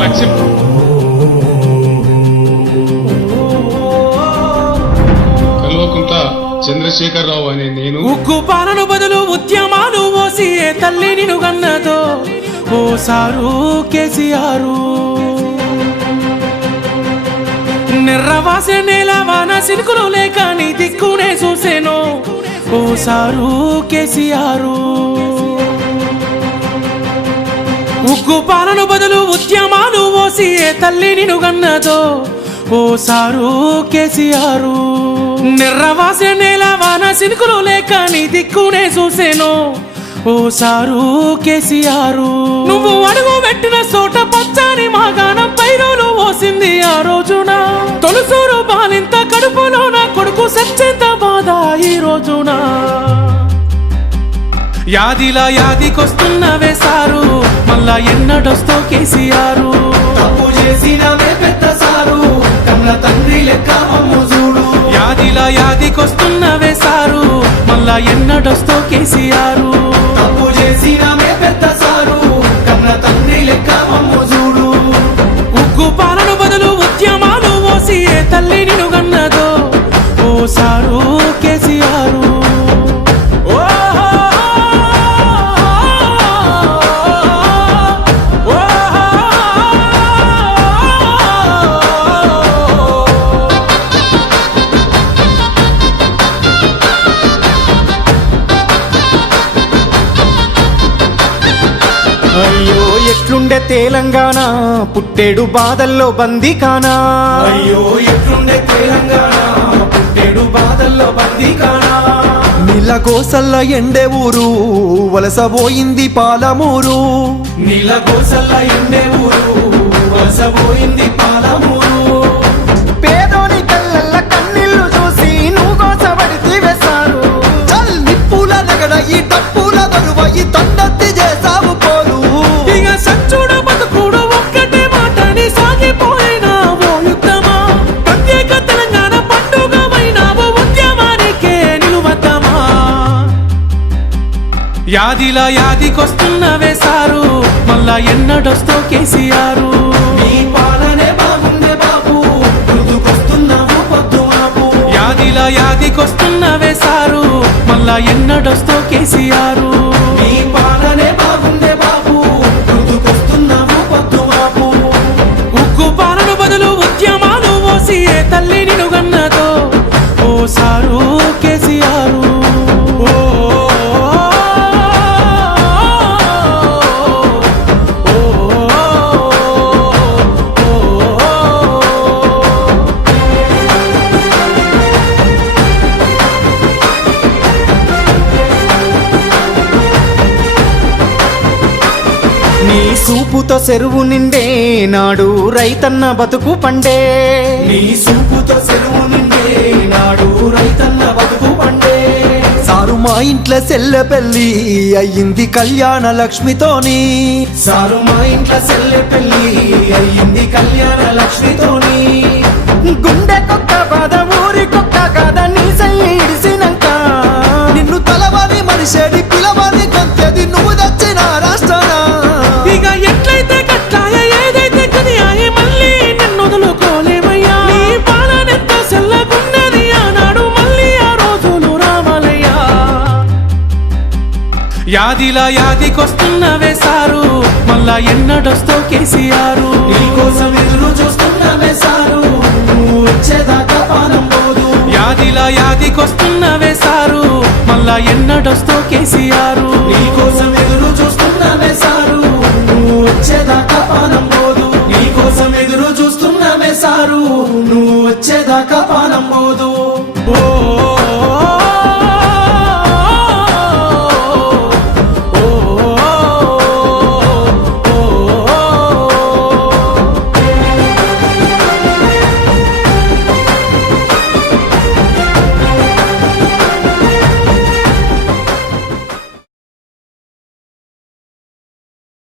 లక్ష్యం. కల్వకుంట్ల చంద్రశేఖరరావు అనే నేను ఉక్కు పాలన బదులు ఉద్యమాలు ఓసి ఏ తల్లి నిన్ను గన్నదో ఓ సారు కేసీఆర్. నిర్రవాసే నేల వాన సినుకులు లేక నీ దిక్కునే చూసేను ఓ సారు కేసీఆర్. ఉక్కు పాలన బదులు ఉద్యమాలు ఓసి ఏ తల్లి నిన్ను గన్నదో ఓ సారు కేసీఆర్. నిర్రవాసే నేల వాన సినుకులు లేక నీ దిక్కునే చూసేను ఓ సారు కేసీఆర్. నువ్వు అడుగు పెట్టిన చోట పచ్చని మాగాణం పైరోలు ఓసింది ఆ రోజున. తొలుసూరు బాలింత కడుపులో నా కొడుకు సచ్చేంత బాధ ఈ రోజున. యాదిలా యాదికొస్తున్నవే సారు మళ్ళా ఎన్నడొస్తో కేసీఆర్. తప్పు చేసినవే పెద్ద సారు కన్న తండ్రి లెక్క మమ్ము చూడు. యాదిలా యాదికొస్తున్నవే సారు మళ్ళా ఎన్నడొస్తో కేసీఆర్. తప్పు చేసినవే పెద్ద సారు కన్న తండ్రి లెక్క మమ్ము చూడు. ఉక్కు పాలన బదులు ఉద్యమాలు ఓసి ఏ తల్లి నిన్ను గన్నదో ఓ సారు కేసీఆర్. అయ్యో ఎట్లుండే తెలంగాణ పుట్టేడు బాధల్లో బందీకానా. అయ్యో ఎట్లుండే తెలంగాణ పుట్టేడు బాధల్లో బందీకానా. నీళ్ళ కోసల్ల ఎండే ఊరు వలసపోయింది పాలమూరు. నీళ్ళ కోసల్ల ఎండే ఊరు వలసపోయింది పాలమూరు. పేదోని కళ్ళల్ల కన్నీళ్లు చూసి నువ్వు కోసబడితే వేశారు. చల్ నిప్పుల నగడ ఈ టప్పుల దరువ ఈ తండత్తి చేసావు పోరు. ఇక సచ్చుడు బతుకుడు ఒక్కటే మాటని సాగిపోయినా ఓ యుద్ధమా. ప్రత్యేక తెలంగాణ పండుగమైనావు ఉద్యమానికే నిలువద్దమా. యాదిలా యాదికొస్తున్నవే సారు మళ్ళా ఎన్నడొస్తో కేసీఆర్. నీ పాలనే బాగుందే బాబు గుర్తుకొస్తున్నావు పొద్దు మాపు. యాదిలా యాదికొస్తున్నవే సారు మళ్ళా ఎన్నడొస్తో కేసీఆర్. నీ పాలనే బాగుందే బాబు గుర్తుకొస్తున్నావు పొద్దు మాపు. ఉక్కు పాలన బదులు ఉద్యమాలు ఓసి ఏ తల్లి నిన్ను గన్నదో ఓ సారు కేసీఆర్. నీ సూపుతో చెరువు నిండే నాడు రైతన్న బతుకు పండే. నీ సూపుతో చెరువు నిండే నాడు రైతన్న బతుకు పండే. సారు మా ఇంట్లో సెల్ల పెళ్ళి అయ్యింది కళ్యాణ లక్ష్మితోని. సారు మా ఇంట్లో సెల్లె పెళ్ళి అయ్యింది కళ్యాణ లక్ష్మితోని. గుండె కొక్క బాధ ఊరి కొక్క కాద నీ సయ్యి ఇడిసినంక. నిన్ను తలవని మనిషేడి పిలవని గొంతేది నువ్వు దచ్చిన రాష్ట్రాన. ఇక ఎట్లయితే కట్లాయ ఏదైతే కనియాయ మళ్ళీ నిన్ను వదులుకోలేమయ్యా. నీ పాలనెంత సెల్లగున్నది ఆనాడు మళ్ళీ ఆ రోజులు రావాలయ్యా. యాదిలా యాదికొస్తున్నవే సారు మళ్ళా ఎన్నడొస్తో కేసీఆర్. నీకోసం ఎదురు చూస్తున్నావే సారు నువ్వు వచ్చేదాకా పానం పోదు. యాదిలా యాదికొస్తున్నవే సారు మళ్ళా ఎన్నడొస్తో కేసీఆర్. నీకోసం ఎదురు చూస్తున్నావే సారు